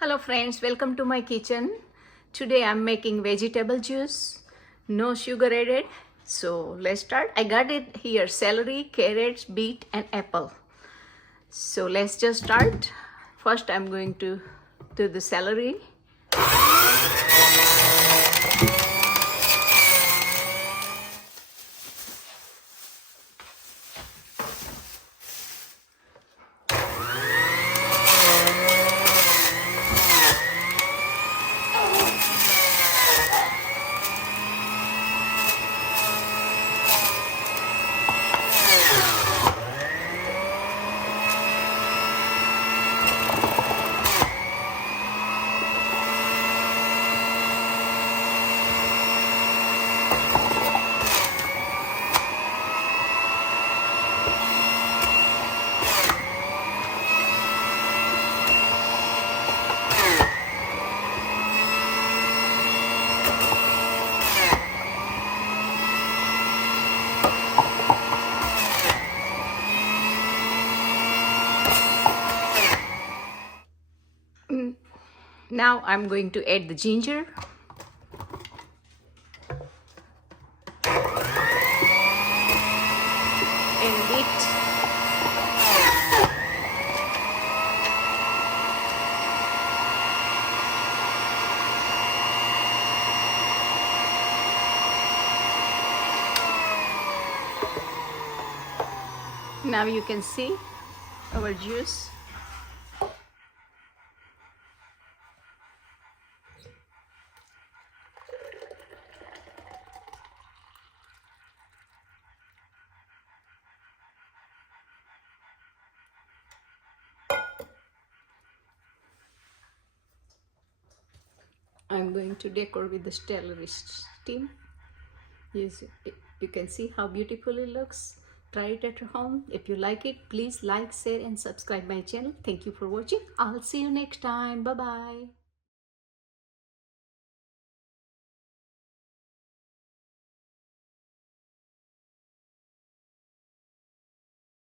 Hello friends, welcome to my kitchen. Today I'm making vegetable juice, no sugar added. So let's start. I got it here: celery, carrots, beet and apple. So let's just start. First I'm going to do the celery. Now I'm going to add the ginger. And beet. Now you can see our juice. I'm going to decor with the celery steam. Yes, you can see how beautiful it looks. Try it at home. If you like it, please like, share and subscribe my channel. Thank you for watching. I'll see you next time. Bye bye.